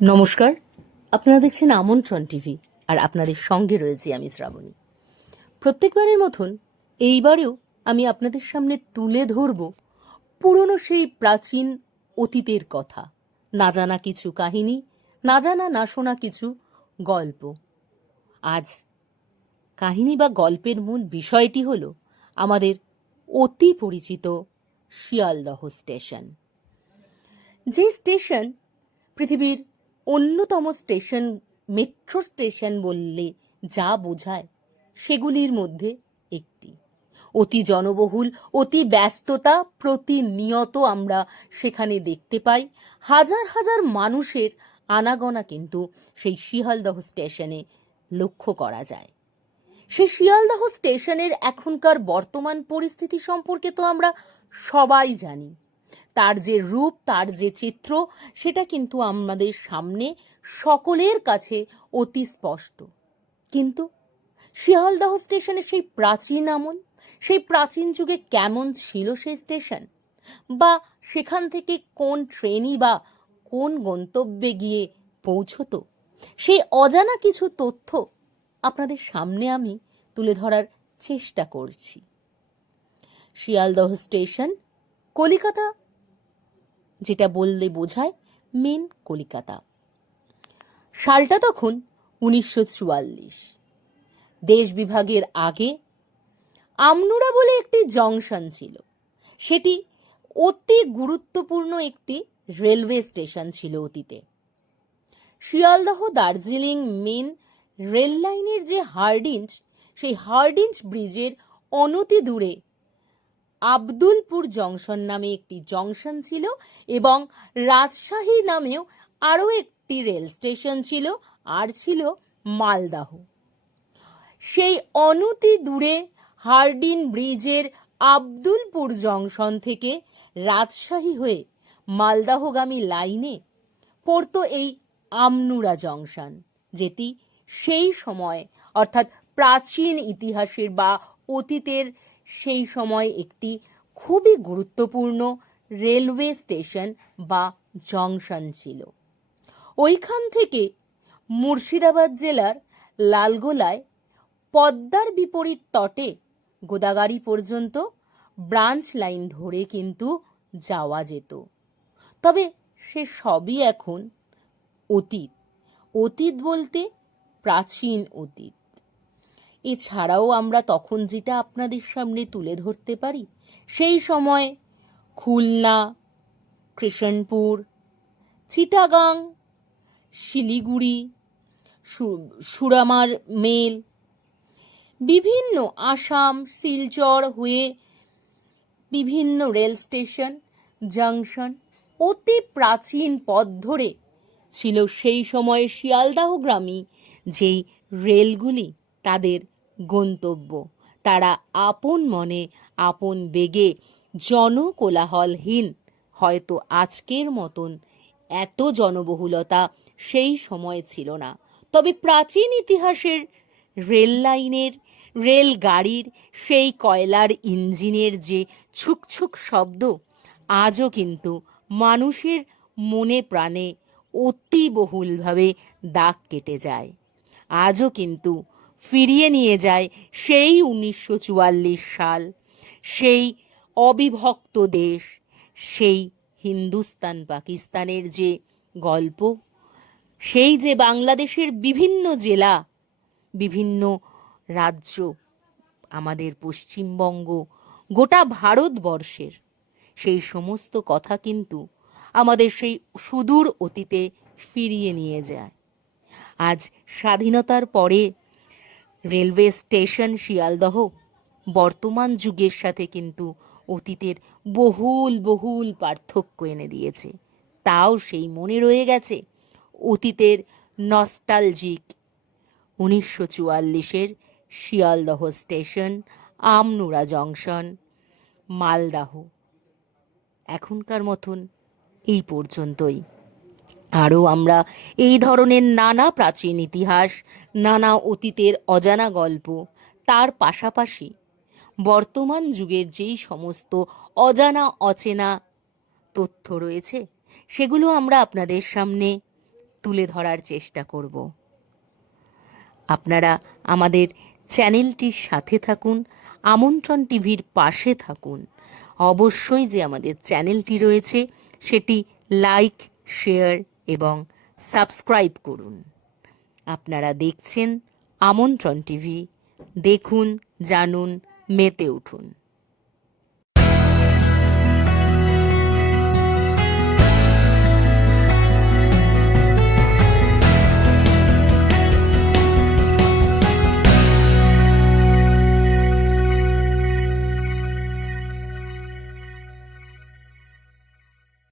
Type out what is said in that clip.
নমস্কার, আপনারা দেখছেন আমন্ত্রণ টিভি, আর আপনাদের সঙ্গে রয়েছি আমি শ্রাবণী। প্রত্যেকবারের মতন এইবারেও আমি আপনাদের সামনে তুলে ধরব পুরনো সেই প্রাচীন অতীতের কথা, না জানা কিছু কাহিনী, না জানা না শোনা কিছু গল্প। আজ কাহিনী বা গল্পের মূল বিষয়টি হল আমাদের অতি পরিচিত শিয়ালদহ স্টেশন। যে স্টেশন পৃথিবীর অন্যতম স্টেশন, মেট্রো স্টেশন বললে যা বোঝায় সেগুলির মধ্যে একটি। অতি জনবহুল, অতি ব্যস্ততা প্রতিনিয়ত আমরা সেখানে দেখতে পাই। হাজার হাজার মানুষের আনাগোনা কিন্তু সেই শিয়ালদহ স্টেশনে লক্ষ্য করা যায়। সেই শিয়ালদহ স্টেশনের এখনকার বর্তমান পরিস্থিতি সম্পর্কে তো আমরা সবাই জানি। তার যে রূপ, তার যে চিত্র, সেটা কিন্তু আমাদের সামনে সকলের কাছে অতি স্পষ্ট। কিন্তু শিয়ালদহ স্টেশনের সেই প্রাচীন আমল, সেই প্রাচীন যুগে কেমন ছিল সেই স্টেশন, বা সেখান থেকে কোন ট্রেনই বা কোন গন্তব্যে গিয়ে পৌঁছতো, সেই অজানা কিছু তথ্য আপনাদের সামনে আমি তুলে ধরার চেষ্টা করছি। শিয়ালদহ স্টেশন কলিকাতা, যেটা বললে বোঝায় মেন কলিকাতা। সালটা তখন 1944। দেশ বিভাগের আগে আমনুরা বলে একটি জংশন ছিল। সেটি অতি গুরুত্বপূর্ণ একটি রেলওয়ে স্টেশন ছিল অতীতে। শিয়ালদহ দার্জিলিং মেন রেল লাইনের যে হার্ডিঞ্জ, সেই হার্ডিঞ্জ ব্রিজের অনতি দূরে আব্দুলপুর জংশন নামে একটি জংশন ছিল, এবং রাজশাহী নামেও আরও একটি রেল স্টেশন ছিল, আর ছিল মালদাহ। সেই অনতি দূরে হার্ডিন ব্রিজের আব্দুলপুর জংশন থেকে রাজশাহী হয়ে মালদাহগামী লাইনে পড়তো এই আমনুরা জংশন, যেটি সেই সময় অর্থাৎ প্রাচীন ইতিহাসের বা অতীতের সেই সময় একটি খুবই গুরুত্বপূর্ণ রেলওয়ে স্টেশন বা জংশন ছিল। ওইখান থেকে মুর্শিদাবাদ জেলার লালগোলায় পদ্মার বিপরীত তটে গোদাগাড়ি পর্যন্ত ব্রাঞ্চ লাইন ধরে কিন্তু যাওয়া যেত। তবে সে সবই এখন অতীত। অতীত বলতে প্রাচীন অতীত। এছাড়াও আমরা তখন যেটা আপনাদের সামনে তুলে ধরতে পারি, সেই সময় খুলনা, কৃষ্ণপুর, চিটাগাং, শিলিগুড়ি, সুরামার মেল, বিভিন্ন আসাম, শিলচর হয়ে বিভিন্ন রেল স্টেশন, জংশন, অতি প্রাচীন পথ ধরে ছিল সেই সময়ে শিয়ালদাহগামী যেই রেলগুলি তাদের গন্তব্য। তারা আপন মনে আপন বেগে জনকোলাহলহীন, হয়তো আজকের মতন এত জনবহুলতা সেই সময় ছিল না, তবে প্রাচীন ইতিহাসের রেল লাইনের, রেল গাড়ির সেই কয়লার ইঞ্জিনের যে ছুকছুক শব্দ আজও কিন্তু মানুষের মনে প্রাণে অতি বহুলভাবে দাগ কেটে যায়। আজও কিন্তু ফিরিয়ে নিয়ে যায় সেই 1944 সাল, সেই অবিভক্ত দেশ, সেই হিন্দুস্তান পাকিস্তানের যে গল্প, সেই যে বাংলাদেশের বিভিন্ন জেলা, বিভিন্ন রাজ্য, আমাদের পশ্চিমবঙ্গ, গোটা ভারতবর্ষের সেই সমস্ত কথা কিন্তু আমাদের সেই সুদূর অতীতে ফিরিয়ে নিয়ে যায়। আজ স্বাধীনতার পরে রেলওয়ে স্টেশন শিয়ালদহ বর্তমান যুগের সাথে কিন্তু অতীতের বহুল বহুল পার্থক্য এনে দিয়েছে। তাও সেই মনে রয়ে গেছে অতীতের নস্টালজিক 1944-এর শিয়ালদহ স্টেশন, আমনুরা জংশন, মালদাহ। এখনকার মতন এই পর্যন্তই। আরও আমরা এই ধরনের নানা প্রাচীন ইতিহাস, নানা অতীতের অজানা গল্প, তার পাশাপাশি বর্তমান যুগের যেই সমস্ত অজানা অচেনা তথ্য রয়েছে, সেগুলো আমরা আপনাদের সামনে তুলে ধরার চেষ্টা করব। আপনারা আমাদের চ্যানেলটির সাথে থাকুন, আমন্ত্রণ টিভির পাশে থাকুন। অবশ্যই যে আমাদের চ্যানেলটি রয়েছে সেটি লাইক, শেয়ার এবং সাবস্ক্রাইব করুন। আপনারা দেখছেন আমন্ত্রণ টিভি। দেখুন, জানুন, মেতে উঠুন।